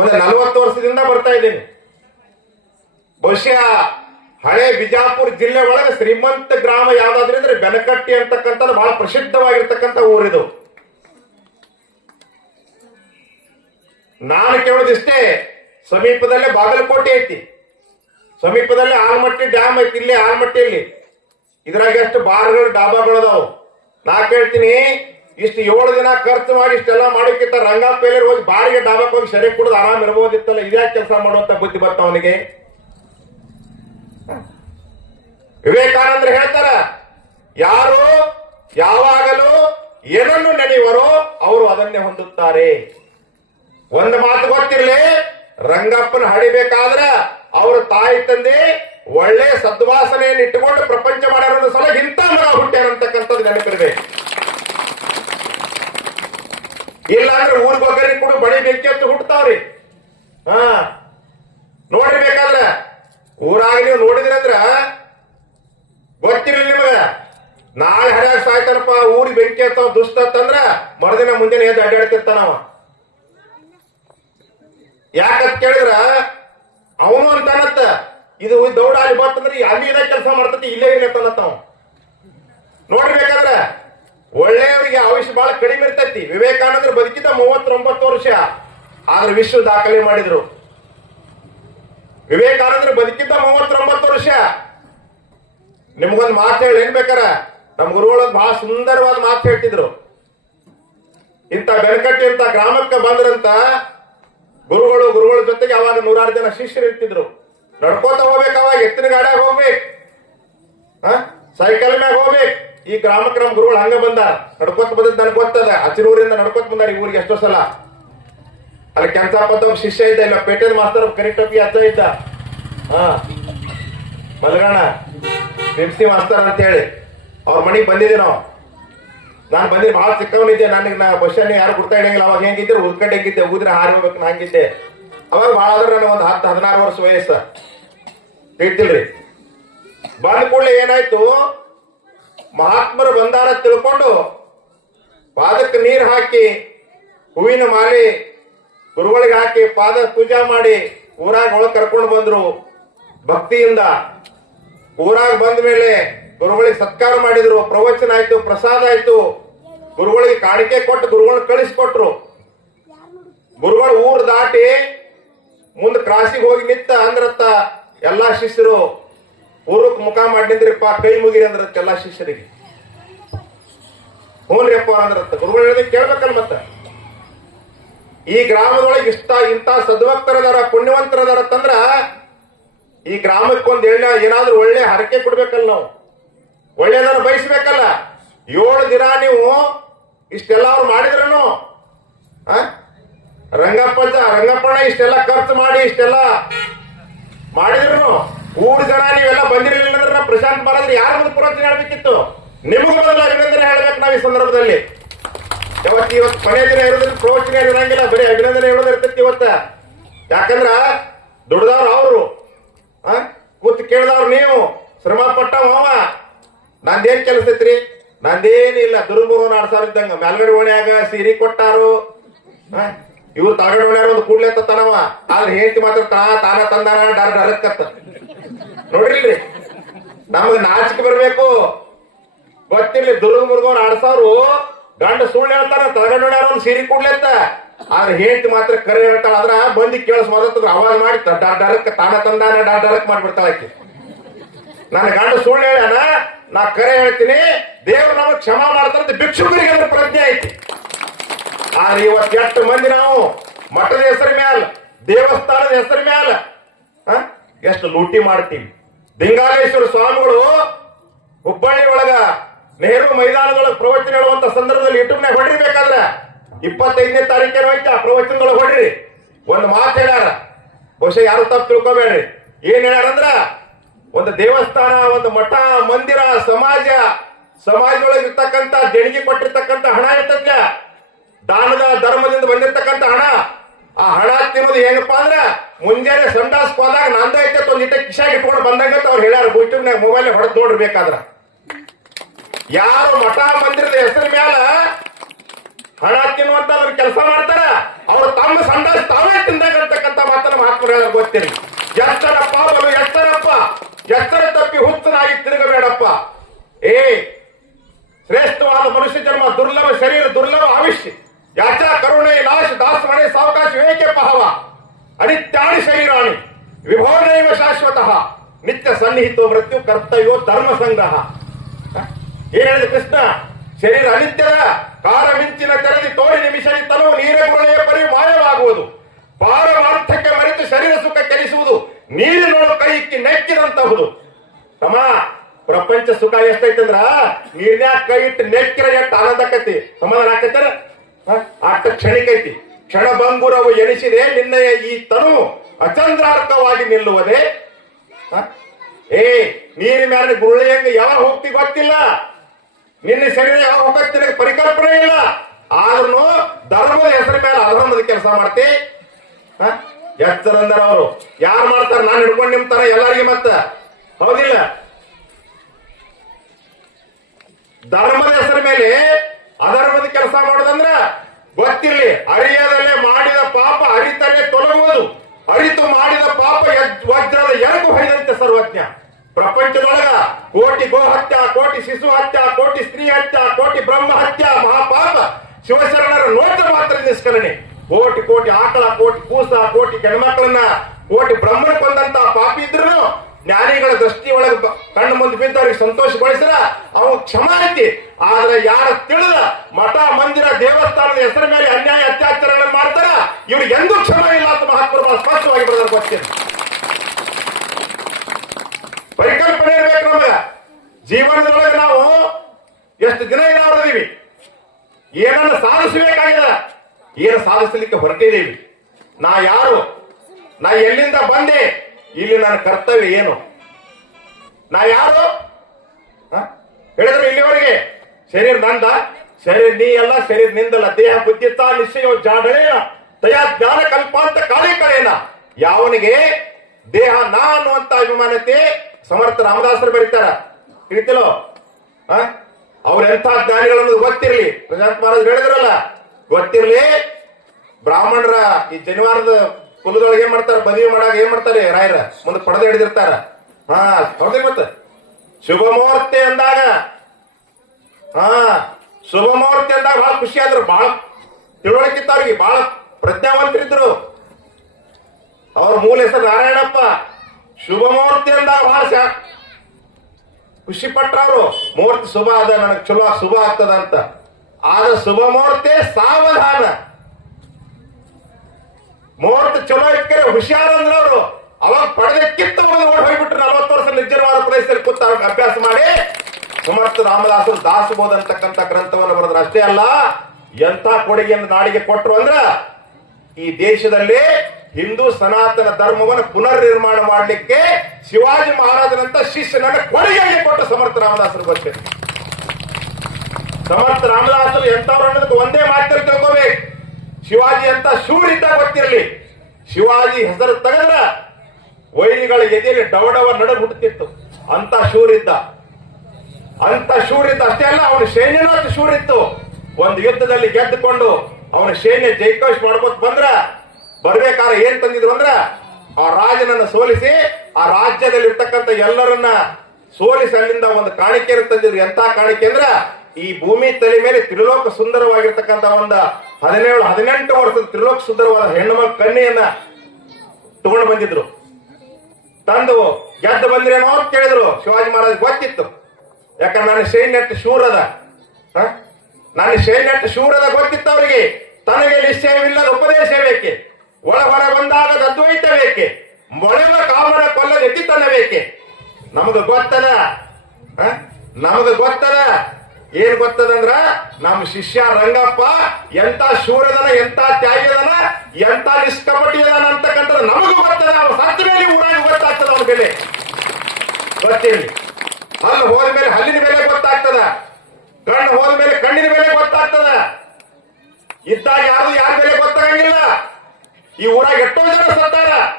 ಒಂದು 40 ವರ್ಷದಿಂದ ಬರ್ತಾ ಇದ್ದೀನಿ. ಬಹುಶಃ ಹಳೆ ಬಿಜಾಪುರ ಜಿಲ್ಲೆ ಒಳಗೆ ಶ್ರೀಮಂತ ಗ್ರಾಮ ಯಾವ್ದಾದ್ರಿ ಅಂದ್ರೆ ಬೆನಕಟ್ಟಿ ಅಂತಕ್ಕಂಥದ್ದು ಬಹಳ ಪ್ರಸಿದ್ಧವಾಗಿರ್ತಕ್ಕಂಥ ಊರಿದು. ನಾನು ಕೇಳೋದಿಷ್ಟೇ, ಸಮೀಪದಲ್ಲೇ ಬಾಗಲಕೋಟೆ ಐತಿ, ಸಮೀಪದಲ್ಲೇ ಆಲಮಟ್ಟಿ ಡ್ಯಾಮ್ ಐತಿ. ಇಲ್ಲಿ ಆಲಮಟ್ಟಿಯಲ್ಲಿ ಇದ್ರಾಗ ಎಷ್ಟು ಬಾರ್ಗಳು ಡಾಬಾಗಳು ಅದಾವು. ನಾ ಕೇಳ್ತೀನಿ, ಇಷ್ಟು 7 ದಿನ ಖರ್ಚು ಮಾಡಿ ಇಷ್ಟೆಲ್ಲ ಮಾಡೋಕ್ಕಿಂತ ರಂಗಪ್ಪೇಲರ್ ಹೋಗಿ ಬಾರಿಗೆ ಡಾಬಾಕ್ ಹೋಗಿ ಸರಿ ಕುಡಿದು ಆರಾಮ್ ಇರ್ಬೋದಿತ್ತಲ್ಲ, ಇದ್ಯಾಕೆ ಕೆಲಸ ಮಾಡುವಂತ ಬುದ್ಧಿ ಬರ್ತ ಅವನಿಗೆ. ವಿವೇಕಾನಂದರು ಹೇಳ್ತಾರ, ಯಾರು ಯಾವಾಗಲೂ ಏನನ್ನು ನೆನೆಯುವರೋ ಅವರು ಅದನ್ನೇ ಹೊಂದುತ್ತಾರೆ. ಒಂದು ಮಾತು ಗೊತ್ತಿರಲಿ, ರಂಗಪ್ಪನ ಹಡಿಬೇಕಾದ್ರೆ ಅವರ ತಾಯಿ ತಂದೆ ಒಳ್ಳೆ ಸದ್ವಾಸನೆಯನ್ನು ಇಟ್ಟುಕೊಂಡು ಪ್ರಪಂಚ ಮಾಡೋದ್ರ ಸಲ ಇಂಥ ಮಗ ಹುಟ್ಟ್ಯಾರಂತಕ್ಕಂಥದ್ದು ನೆನಪಿರ್ಬೇಕು. ಇಲ್ಲ ಅಂದ್ರೆ ಊರಿಗೆ ಹೋಗರಿ ಕೂಡ ಬಳಿ ಬೆಂಕಿ ಹಚ್ಚಿ ಹುಟ್ಟತಾವ್ರಿ. ನೋಡಿರ್ಬೇಕಾದ್ರೆ ಊರಾಗ ನೀವು ನೋಡಿದ್ರಂದ್ರ ಗೊತ್ತಿರಲಿ ನಿಮಗ, ನಾಳೆ ಹರ್ಯಾಗ ಸಾಯ್ತಾನಪ್ಪ ಊರಿಗೆ ಬೆಂಕಿ ಹತ್ತಾವ ದುಷ್ಟ ಅಂತಂದ್ರ ಮರುದಿನ ಮುಂಜಾನೆ ಎದ್ದು ಅಡ್ಡಾಡ್ತಿರ್ತಾನವ. ಯಾಕಂತ ಕೇಳಿದ್ರ ಅವನು ಅಂತಾನತ್ತ, ಇದು ದೌಡ ಅಲ್ಲಿ ಬರ್ತಂದ್ರೆ ಅಲ್ಲಿ ಇದ ಕೆಲಸ ಮಾಡ್ತತಿ, ಇಲ್ಲೇ ಇರ್ಲತ್ತನತ್ತ ಅವ. ನೋಡ್ಬೇಕಾದ್ರೆ ಒಳ್ಳೆಯವರಿಗೆ ಆಯುಷ್ಯ ಬಹಳ ಕಡಿಮೆ ಇರ್ತೈತಿ. ವಿವೇಕಾನಂದರು ಬದುಕಿದ್ದ 39 ವರ್ಷ, ಆದ್ರೆ ವಿಶ್ವ ದಾಖಲೆ ಮಾಡಿದ್ರು. ವಿವೇಕಾನಂದರು ಬದುಕಿದ್ದ 39 ವರ್ಷ. ನಿಮ್ಗೊಂದು ಮಾತು ಹೇಳಿ ಏನ್ ಬೇಕಾರ, ನಮ್ ಗುರುಗಳು ಬಹಳ ಸುಂದರವಾದ ಮಾತು ಹೇಳ್ತಿದ್ರು. ಇಂಥ ಬೆನಕಟ್ಟಿ ಅಂತ ಗ್ರಾಮಕ್ಕೆ ಬಂದ್ರಂತ ಗುರುಗಳ ಜೊತೆಗೆ ಅವಾಗ 100 ಜನ ಶಿಷ್ಯರು ಇರ್ತಿದ್ರು. ನಡ್ಕೋತ ಹೋಗ್ಬೇಕು, ಅವಾಗ ಎತ್ತಿನ ಗಾಡಿಯಾಗ ಹೋಗ್ಬೇಕು, ಸೈಕಲ್ ಮ್ಯಾಗ ಹೋಗ್ಬೇಕು. ಈ ಗ್ರಾಮಕ್ಕೆ ನಮ್ ಗುರುಗಳು ಹಂಗ ಬಂದಾರ, ನಡ್ಕೋತ ಬಂದದ್ ನನಗೆ ಗೊತ್ತದ. ಹಸಿರೂರಿಂದ ನಡ್ಕೋತ ಬಂದಾರ ಈ ಊರಿಗೆ ಎಷ್ಟೋ ಸಲ. ಅಲ್ಲಿ ಕೆಂಚಪ್ಪತ್ತ ಒಬ್ಬ ಶಿಷ್ಯ ಇದ್ದ, ಇಲ್ಲ ಪೇಟೆದ ಮಾಸ್ತರ್ ಕರೆಕ್ಟಪ್ಪಿ ಅಜ್ಜ ಇದ್ದ, ಮಲ್ಗಣ ಬಿಂಸಿ ಮಾಸ್ತರ್ ಅಂತ ಹೇಳಿ ಅವ್ರ ಮನೆಗೆ ಬಂದಿದ್ದೆ ನಾವು. ನಾನು ಬಂದಿದ್ದು ಬಹಳ ಚಿಕ್ಕವನಿದ್ದೆ, ನನಗೆ ಬಸ್ಸಲ್ಲಿ ಯಾರು ಗುರ್ತಾ ಹಿಡಿಯಂಗಿಲ್ಲ. ಅವಾಗ ಹೆಂಗಿದ್ದೆ ಉದ್ಕಟ್ಟೆ ಹೆಂಗಿದ್ದೆ, ಊದ್ರೆ ಹಾರಿ ಹೋಗ್ಬೇಕು ಹಂಗಿದ್ದೆ. ಅವಾಗ ಬಹಳ ಆದ್ರೆ ನನಗೆ ಒಂದು 10-16 ವರ್ಷ ವಯಸ್ಸು ಹೇಳ್ತಿಲ್ರಿ. ಬಂದ ಕೂಡಲೇ ಏನಾಯ್ತು, ಮಹಾತ್ಮರು ಬಂದಾರ ತಿಳ್ಕೊಂಡು ಪಾದಕ್ಕೆ ನೀರು ಹಾಕಿ ಹೂವಿನ ಮಾಲೆ ಗುರುಗಳಿಗೆ ಹಾಕಿ ಪಾದ ಪೂಜಾ ಮಾಡಿ ಊರಾಗ ಒಳಗೆ ಕರ್ಕೊಂಡು ಬಂದ್ರು ಭಕ್ತಿಯಿಂದ. ಊರಾಗ ಬಂದ ಮೇಲೆ ಗುರುಗಳಿಗೆ ಸತ್ಕಾರ ಮಾಡಿದ್ರು, ಪ್ರವಚನ ಆಯ್ತು, ಪ್ರಸಾದ ಆಯ್ತು. ಗುರುಗಳಿಗೆ ಕಾಣಿಕೆ ಕೊಟ್ಟು ಗುರುಗಳನ್ನ ಕಳಿಸ್ಕೊಟ್ರು. ಗುರುಗಳು ಊರು ದಾಟಿ ಮುಂದೆ ಕ್ರಾಸಿಗೆ ಹೋಗಿ ನಿಂತ ಅಂದ್ರತ್ತ ಎಲ್ಲಾ ಶಿಷ್ಯರು ಪೂರ್ವಕ್ ಮುಖ ಮಾಡಿ ನಿಂದ್ರಿಪ್ಪ, ಕೈ ಮುಗಿರಿ ಅಂದ್ರತ್ತ ಎಲ್ಲಾ ಶಿಷ್ಯರಿಗೆ. ಹೂನ್ರಿಪ್ಪ ಅಂದ್ರತ್ತ. ಗುರುಗಳು ಹೇಳಿದ ಕೇಳ್ಬೇಕಲ್ಲ. ಮತ್ತ ಈ ಗ್ರಾಮದೊಳಗೆ ಇಂಥ ಸದ್ಭಕ್ತರದಾರ, ಪುಣ್ಯವಂತರದಾರತ್ತಂದ್ರ ಈ ಗ್ರಾಮಕ್ಕೊಂದ್ ಏನಾದ್ರೂ ಒಳ್ಳೆ ಹರಕೆ ಕೊಡ್ಬೇಕಲ್ಲ, ನಾವು ಒಳ್ಳೆದಾರ ಬಯಸ್ಬೇಕಲ್ಲ. 7 ದಿನ ನೀವು ಇಷ್ಟೆಲ್ಲ ಅವ್ರು ಮಾಡಿದ್ರನು, ರಂಗಪ್ಪಣ್ಣ ಇಷ್ಟೆಲ್ಲ ಖರ್ಚು ಮಾಡಿ ಇಷ್ಟೆಲ್ಲ ಮಾಡಿದ್ರು, 3 ಜನ ನೀವೆಲ್ಲ ಬಂದಿರಲಿಲ್ಲ ಅಂದ್ರೆ ನಾವು ಪ್ರಶಾಂತ್ ಮಾಡಿದ್ರೆ ಯಾರ ಮುಂದೆ ಪ್ರವಚನ ಹೇಳ್ಬೇಕಿತ್ತು? ನಿಮಗೂ ಮೊದಲು ಅಭಿನಂದನೆ ಹೇಳ್ಬೇಕು ನಾವು ಈ ಸಂದರ್ಭದಲ್ಲಿ. ಇವತ್ತು ಕೊನೆ ದಿನ ಇರೋದ್ರಿಂದ ಪ್ರವಚನ ಇರಂಗಿಲ್ಲ, ಬರೀ ಅಭಿನಂದನೆ ಹೇಳೋದು ಇರ್ತೈತಿ ಇವತ್ತ. ಯಾಕಂದ್ರ ದುಡ್ದವ್ರು ಅವರು, ಕೂತ್ ಕೇಳಿದವ್ರು ನೀವು, ಶ್ರಮ ಪಟ್ಟವ ಅವ. ನಂದೇನ್ ಕೆಲಸ ಐತ್ರಿ? ನಂದೇನಿಲ್ಲ, ದುರ್ಮೂರು ನಾಡ್ಸಾರ ಇದ್ದಂಗ ಮೇಲ್ಗಡೆ ಓಣ್ಯಾಗ ಸೀರೆ ಕೊಟ್ಟಾರು, ಇವ್ರು ತಗಡೆ ಓಣ್ಯಾರ ಒಂದು ಕೂಡ್ಲೆ ತನವ. ಆದ್ರೆ ಹೇಳ್ತಿ ಮಾತ್ರ ತಾನ ತಂದಾನ ಡರಕ್ಕತ್ತ. ನೋಡ್ರಿಲ್ರಿ, ನಮಗ್ ನಾಚಿಕೆ ಬರ್ಬೇಕು, ಗೊತ್ತಿರ್ಲಿ. ದುರ್ಗ ಮುರ್ಗವ್ರು ಆಡ್ಸಾರು ಗಂಡ ಸುಳ್ಳು ಹೇಳ್ತಾರ, ತಗಡೆ ಓಣ್ಯಾರ ಒಂದು ಸೀರೆ ಕೂಡ್ಲೆತ್ತ. ಆದ್ರೆ ಹೇಳ್ತಿ ಮಾತ್ರ ಕರೆ ಹೇಳ್ತಾಳ. ಅದ್ರ ಬಂದಿ ಕೇಳಿಸ್ ಮೊದಲ ಅವಾಜ್ ಮಾಡಿ ಡರಕ್ ತಾನ ತಂದಾನ ಡರಕ್ ಮಾಡ್ಬಿಡ್ತಾಳ ಆಕಿ. ನನ್ನ ಗಂಡ ಸುಳ್ಳು ಹೇಳ್ಯಾನ, ನಾ ಕರೆ ಹೇಳ್ತೀನಿ, ದೇವ್ರು ನಮಗ್ ಕ್ಷಮಾ ಮಾಡ್ತಾರಂತ ಭಿಕ್ಷುಕರಿಗೆ ಅದ್ರ ಪ್ರಜ್ಞೆ ಐತಿ. ಆದ್ರೆ ಇವತ್ತು 8 ಮಂದಿ ನಾವು ಮಠದ ಹೆಸರು ಮ್ಯಾಲ, ದೇವಸ್ಥಾನದ ಹೆಸರು ಮ್ಯಾಲ ಎಷ್ಟು ಲೂಟಿ ಮಾಡ್ತೀವಿ. ದಿಂಗಾಲೇಶ್ವರ ಸ್ವಾಮಿಗಳು ಹುಬ್ಬಳ್ಳಿ ಒಳಗ ನೆಹರು ಮೈದಾನದೊಳಗೆ ಪ್ರವಚನ ಹೇಳುವಂತ ಸಂದರ್ಭದಲ್ಲಿ ಯೂಟ್ಯೂಬ್ನಾಗ ಹೊಡಿರ್ಬೇಕಾದ್ರ 25ನೇ ತಾರೀಕೇನು ಐತಿ, ಆ ಪ್ರವಚನದೊಳಗೆ ಹೊಡ್ರಿ. ಒಂದು ಮಾತು ಹೇಳ್ಯಾರ, ಬಹುಶಃ ಯಾರು ತಪ್ಪು ತಿಳ್ಕೊಬೇಡ್ರಿ. ಏನ್ ಹೇಳ್ಯಾರಂದ್ರ, ಒಂದು ದೇವಸ್ಥಾನ, ಒಂದು ಮಠ, ಮಂದಿರ, ಸಮಾಜದೊಳಗೆ ಇರ್ತಕ್ಕಂಥ ದೇಣಿಗೆ ಕೊಟ್ಟಿರ್ತಕ್ಕಂಥ ಹಣ ಇರ್ತಕ್ಕ, ದಾನದ ಧರ್ಮದಿಂದ ಬಂದಿರ್ತಕ್ಕಂಥ ಹಣ. ಆ ಹಣ ತಿನ್ನೋದು ಹೆಂಗಪ್ಪ ಅಂದ್ರ, ಮುಂಜಾನೆ ಸಂಡಾಸ್ ಹೋದಾಗ ನಂದ ಐತೆ ಒಂದ್ ಇಟ್ಟ ಕಿಶಾಗಿ ಇಟ್ಕೊಂಡು ಬಂದಂಗಂತ ಅವ್ರು ಹೇಳ್ಯಾರ. ಯೂಟ್ಯೂಬ್ನಾಗ ಮೊಬೈಲ್ ಹೊಡೆದ್ ನೋಡಿರ್ಬೇಕಾದ್ರ. ಯಾರು ಮಠ ಮಂದಿರದ ಹೆಸರು ಮ್ಯಾಲ ಹಣ ತಿನ್ನುವಂತ ಅವ್ರು ಕೆಲಸ ಮಾಡ್ತಾರ, ಅವ್ರು ತಮ್ಮ ಸಂಡಾಸ್ ತಾವೇ ತಿಂದಾಗಂತ ಮಹಾತ್ಮರ ಗೊತ್ತಿರಿ. ಎಷ್ಟರಪ್ಪ ಬಲು ಎಷ್ಟರಪ್ಪ, ಎಷ್ಟರ ತಪ್ಪಿ ಹುಚ್ಚನಾಗಿ ತಿರುಗಬೇಡಪ್ಪ. ಶ್ರೇಷ್ಠವಾದ ಮನುಷ್ಯ ಜನ್ಮ ದುರ್ಲಭ ಶರೀರ ದುರ್ಲಭ ಆವಿಷ್ಯ ಯಾಚ ಕರುಣೆ ನಾಶ ದಾಸಮಣೆ ಸಾವಕಾಶ ವಿವೇಕೆ ಪಹವ ಅನಿತ್ಯಾಣಿ ಶರೀರಾಣಿ ವಿಭೋನೈವ ಶಾಶ್ವತಃ ನಿತ್ಯ ಸನ್ನಿಹಿತೋ ಮೃತ್ಯು ಕರ್ತವ್ಯೋ ಧರ್ಮ ಸಂಗ್ರಹ. ಏನ್ ಹೇಳಿದ ಕೃಷ್ಣ? ಶರೀರ ಅನಿತ್ಯದ ಕಾರ ಮಿಂಚಿನ ತೆರೆದಿ ತೋಡಿ ನಿಮಿಷದಿ ತನವು ನೀರೇ ಗುರುಳೆಯ ಪರಿ ಮಾಯವಾಗುವುದು. ಪಾರಮಾರ್ಥಕ್ಕೆ ಮರೆತು ಶರೀರ ಸುಖ ಕೆಲಿಸುವುದು ನೀರಿನೊಳು ಕೈ ಇಕ್ಕಿ ನೆಕ್ಕಿದಂತಹುದು. ತಮ್ಮ ಪ್ರಪಂಚ ಸುಖ ಎಷ್ಟೈತಂದ್ರ ನೀರ್ನ್ಯಾಗ ಕೈ ಇಟ್ಟು ನೆಕ್ಕಿರ ಎಷ್ಟು ಆನಂದಕತಿ ಸಮಾಧಾನ ಆಕೈತಾರ. ಅಷ್ಟ ಕ್ಷಣಿಕೈತಿ. ಕ್ಷಣ ಬಂಗುರವು ಎನಿಸಿದೆ ನಿನ್ನೆಯ ಈ ತನು ಅಚಂದ್ರಾರ್ಕವಾಗಿ ನಿಲ್ಲುವುದೇ. ನೀರಿನ ಮೇಲೆ ಗುರುಳಿಯಂಗ ಯಾವಾಗ ಹೋಗ್ತಿ ಗೊತ್ತಿಲ್ಲ, ನಿನ್ನ ಶರೀರ ಯಾವಾಗ ಹೋಗ್ತಿ ಪರಿಕಲ್ಪನೆ ಇಲ್ಲ. ಆದ್ರೂ ಧರ್ಮದ ಹೆಸರ ಮೇಲೆ ಅಧರ್ಮದ ಕೆಲಸ ಮಾಡ್ತಿ. ಎಚ್ಚರಂದರ ಅವರು ಯಾರು ಮಾಡ್ತಾರ? ನಾನು ಹಿಡ್ಕೊಂಡು ನಿಮ್ತಾರ ಎಲ್ಲಾರಿಗೆ ಮತ್ತ ಹೌದಿಲ್ಲ. ಧರ್ಮದ ಹೆಸರ ಮೇಲೆ ಅಧರ್ಮದ ಕೆಲಸ ಮಾಡೋದಂದ್ರ ಗೊತ್ತಿರ್ಲಿ. ಅರಿಯದಲ್ಲೇ ಮಾಡಿದ ಪಾಪ ಅರಿತಲ್ಲೇ ತೊಲಗುವುದು, ಅರಿತು ಮಾಡಿದ ಪಾಪ ವಜ್ರದ ಎರಗು ಹೊಯ್ದಂತೆ ಸರ್ವಜ್ಞ. ಪ್ರಪಂಚದೊಳಗ ಕೋಟಿ ಗೋ ಹತ್ಯ, ಕೋಟಿ ಶಿಶು ಹತ್ಯ, ಕೋಟಿ ಸ್ತ್ರೀ ಹತ್ಯ, ಕೋಟಿ ಬ್ರಹ್ಮ ಹತ್ಯ ಮಹಾಪಾಪ ಶಿವಶರಣರ ನೋಟ ಮಾತ್ರ ನಿಷ್ಕರಣೆ. ಕೋಟಿ ಕೋಟಿ ಆಕಳ, ಕೋಟಿ ಕೂಸ, ಕೋಟಿ ಹೆಣ್ಮಕ್ಳನ್ನ, ಕೋಟಿ ಬ್ರಹ್ಮನ ಕೊಂದಂತ ಪಾಪಿ ಇದ್ರು ಜ್ಞಾನಿಗಳ ದೃಷ್ಟಿ ಒಳಗೆ ಕಣ್ಣು ಮುಂದೆ ಬಿದ್ದವ್ರಿಗೆ ಸಂತೋಷಗೊಳಿಸಿರ ಅವ ಕ್ಷಮ ಐತಿ. ಆದ್ರೆ ಯಾರ ತಿಳಿದ ಮಠ ಮಂದಿರ ದೇವಸ್ಥಾನದ ಹೆಸರ ಮೇಲೆ ಅನ್ಯಾಯ ಅತ್ಯಾಚಾರಗಳನ್ನು ಮಾಡ್ತಾರ ಇವ್ರಿಗೆ ಎಂದೂ ಕ್ಷಮ ಇಲ್ಲ ಅಂತ ಮಹಾತ್ಮರು ಸ್ಪಷ್ಟವಾಗಿ ಬರೋದ್ರ ಗೊತ್ತಿಲ್ಲ. ಪರಿಕಲ್ಪನೆ ಇರ್ಬೇಕು ನಮಗ. ಜೀವನದೊಳಗೆ ನಾವು ಎಷ್ಟು ದಿನ ಇದ್ದೀವಿ, ಏನನ್ನು ಸಾಧಿಸಬೇಕಾಗಿದೆ, ಏನು ಸಾಧಿಸಲಿಕ್ಕೆ ಹೊರಟಿದ್ದೀವಿ, ನಾ ಯಾರು, ನಾ ಎಲ್ಲಿಂದ ಬಂದೆ, ಇಲ್ಲಿ ನನ್ನ ಕರ್ತವ್ಯ ಏನು, ನಾ ಯಾರು ಹೇಳಿದ್ರು ಇಲ್ಲಿವರೆಗೆ. ಶರೀರ ನಂದ, ಶರೀರ ನೀ ಅಲ್ಲ, ಶರೀರ ನಿಂದಲ್ಲ, ದೇಹ ಬುದ್ಧಿತ್ತ ನಿಶ್ಚಯ ಜಾಡಳೇನ ದಯಾ ಜ್ಞಾನ ಕಲ್ಪಾಂತ ಕಾಳಿ ಕಳೇನ. ಯಾವನಿಗೆ ದೇಹ ನಾ ಅನ್ನುವಂತ ಅಭಿಮಾನತೆ ಸಮರ್ಥ ರಾಮದಾಸರು ಬರೀತಾರ, ತಿಳಿತಿಲೋ? ಅವ್ರೆಂಥ ಜ್ಞಾನಿಗಳನ್ನು ಗೊತ್ತಿರ್ಲಿ. ಪ್ರಶಾಂತ್ ಮಹಾರಾಜ್ ಹೇಳಿದ್ರಲ್ಲ, ಗೊತ್ತಿರ್ಲಿ. ಬ್ರಾಹ್ಮಣರ ಈ ಜನಿವಾರದ ಕುಲದೊಳಗೆ ಏನ್ ಮಾಡ್ತಾರ, ಮದುವೆ ಮಾಡಾಗ ಏನ್ ಮಾಡ್ತಾರೆ ರಾಯರ ಮುಂದೆ ಪಡೆದ ಹಿಡಿದಿರ್ತಾರ. ಹೌದಿಲ್ಲ? ಮತ್ತ ಶುಭ ಮುಹೂರ್ತೆ ಅಂದಾಗ ಶುಭ ಮುಹೂರ್ತೆ ಅಂದಾಗ ಬಹಳ ಖುಷಿ ಆದ್ರು, ಬಹಳ ತಿಳುವಳಿಕಿತ್ತ ಅವ್ರಿಗೆ, ಬಹಳ ಪ್ರಜ್ಞಾವಂತರಿದ್ರು. ಅವ್ರ ಮೂಲ ಹೆಸರು ನಾರಾಯಣಪ್ಪ. ಶುಭ ಮುಹೂರ್ತಿ ಅಂದಾಗ ಬಹಳ ಖುಷಿ ಪಟ್ರ ಅವರು. ಮುಹೂರ್ತ ಶುಭ ಅದ, ನನಗೆ ಚಲೋ ಶುಭ ಆಗ್ತದ ಅಂತ. ಆದ್ರೆ ಶುಭ ಮುಹೂರ್ತೆ ಸಾವಧಾನ. ಮುಹೂರ್ತ ಚಲೋ ಇಟ್ಕರೆ ಹುಷಾರ ಅಂದ್ರೆ ಅವರು ಅವಾಗ ಪಡೆದ ಕಿತ್ತು ಓಡಿ ಹೋಗ್ಬಿಟ್ರು. 40 ವರ್ಷ ನಿರ್ಜನವಾದ ಪ್ರದೇಶದಲ್ಲಿ ಕೂತ ಅಭ್ಯಾಸ ಮಾಡಿ ಸಮರ್ಥ ರಾಮದಾಸರು ದಾಸಬೋಧ ಅಂತಕ್ಕಂಥ ಗ್ರಂಥವನ್ನು ಬರೆದ್ರು. ಅಷ್ಟೇ ಅಲ್ಲ, ಎಂಥ ಕೊಡುಗೆಯನ್ನು ನಾಡಿಗೆ ಕೊಟ್ಟರು ಅಂದ್ರ ಈ ದೇಶದಲ್ಲಿ ಹಿಂದೂ ಸನಾತನ ಧರ್ಮವನ್ನು ಪುನರ್ ನಿರ್ಮಾಣ ಮಾಡಲಿಕ್ಕೆ ಶಿವಾಜಿ ಮಹಾರಾಜನಂತ ಶಿಷ್ಯನನ್ನ ಕೊಡುಗೆಯಾಗಿ ಕೊಟ್ಟು ಸಮರ್ಥ ರಾಮದಾಸರು ಗೊತ್ತಿದೆ. ಸಮರ್ಥ ರಾಮದಾಸರು ಎಂಥವ್ರು ಅನ್ನೋದಕ್ಕೆ ಒಂದೇ ಮಾತಲ್ಲಿ ತಿಳ್ಕೋಬೇಕು. ಶಿವಾಜಿ ಅಂತ ಶೂರಿದ್ದ ಗೊತ್ತಿರಲಿ. ಶಿವಾಜಿ ಹೆಸರು ತೆಗೆದ್ರ ವೈರಿಗಳ ಎದೆಯಲ್ಲಿ ಡವಡವ ನಡು ಹುಟ್ಟುತ್ತಿತ್ತು. ಅಂತ ಶೂರಿದ್ದ, ಅಂತ ಶೂರಿದ್ದ. ಅಷ್ಟೇ ಅಲ್ಲ, ಅವನ ಸೈನ್ಯನೂ ಶೂರಿತ್ತು. ಒಂದು ಯುದ್ಧದಲ್ಲಿ ಗೆದ್ದುಕೊಂಡು ಅವನ ಸೈನ್ಯ ಜೈಕೋಶ್ ಮಾಡ್ಕೊತ ಬಂದ್ರ ಬರ್ಬೇಕಾದ್ರೆ ಏನ್ ತಂದಿದ್ರು ಅಂದ್ರ ಆ ರಾಜನನ್ನ ಸೋಲಿಸಿ ಆ ರಾಜ್ಯದಲ್ಲಿ ಇರ್ತಕ್ಕಂಥ ಎಲ್ಲರನ್ನ ಸೋಲಿಸಿ ಅಲ್ಲಿಂದ ಒಂದು ಕಾಣಿಕೆಯನ್ನು ತಂದಿದ್ರು. ಎಂತ ಕಾಣಿಕೆ ಅಂದ್ರ ಈ ಭೂಮಿ ತಲೆ ಮೇಲೆ ತ್ರಿಲೋಕ ಸುಂದರವಾಗಿರ್ತಕ್ಕಂಥ ಒಂದು 17-18 ವರ್ಷದ ತ್ರಿಲೋಕ ಸುಂದರವಾದ ಹೆಣ್ಣು ಮಕ್ಕಳ ಕನ್ಯೆಯನ್ನ ತಗೊಂಡು ಬಂದಿದ್ರು. ತಂದು ಗೆದ್ದು ಬಂದ್ರೇನೋ ಅಂತ ಕೇಳಿದ್ರು. ಶಿವಾಜಿ ಮಹಾರಾಜ್ ಗೊತ್ತಿತ್ತು, ಯಾಕಂದ್ರೆ ನನ್ನ ಸೈನ್ಯ ಶೂರದ, ನನ್ನ ಸೈನ್ಯ ಶೂರದ ಗೊತ್ತಿತ್ತು ಅವರಿಗೆ. ತನಗೆ ನಿಶ್ಚಯವಿಲ್ಲದ ಉಪದೇಶ ಬೇಕೆ, ಒಳ ಹೊರ ಬಂದಾಗ ಅದ್ವೈತ ಬೇಕೆ, ಮೊಳೆವ ಕಾಮನ ಕೊಲ್ಲದ ಎತ್ತಿತನ ಬೇಕೆ. ನಮಗ ಗೊತ್ತದ, ನಮಗ ಗೊತ್ತದ. ಏನ್ ಗೊತ್ತದಂದ್ರ ನಮ್ಮ ಶಿಷ್ಯ ರಂಗಪ್ಪ ಎಂತ ಶೂರದನ, ಎಂತ ತ್ಯಾಗದನ, ಎಂತ ನಿಷ್ಕಪಟಿಯದನ ಅಂತಕ್ಕಂಥದ್ದು ನಮಗೂ ಗೊತ್ತದ. ಅವನು ಸತ್ತ ಮೇಲೆ ಊರಾಗ ಗೊತ್ತಾಗ್ತದ ಅವನ ಬೆಲೆ ಗೊತ್ತಿರಲಿ. ಹಲ್ಲು ಹೋದ್ಮೇಲೆ ಹಲ್ಲಿನ ಬೆಲೆ ಗೊತ್ತಾಗ್ತದ, ಕಣ್ಣು ಹೋದ್ಮೇಲೆ ಕಣ್ಣಿನ ಬೆಲೆ ಗೊತ್ತಾಗ್ತದ. ಇದ್ದಾಗ ಯಾರು ಯಾರ ಬೆಲೆ ಗೊತ್ತಾಗಂಗಿಲ್ಲ. ಈ ಊರಾಗ ಎಷ್ಟೋ ಜನ ಸತ್ತಾರ.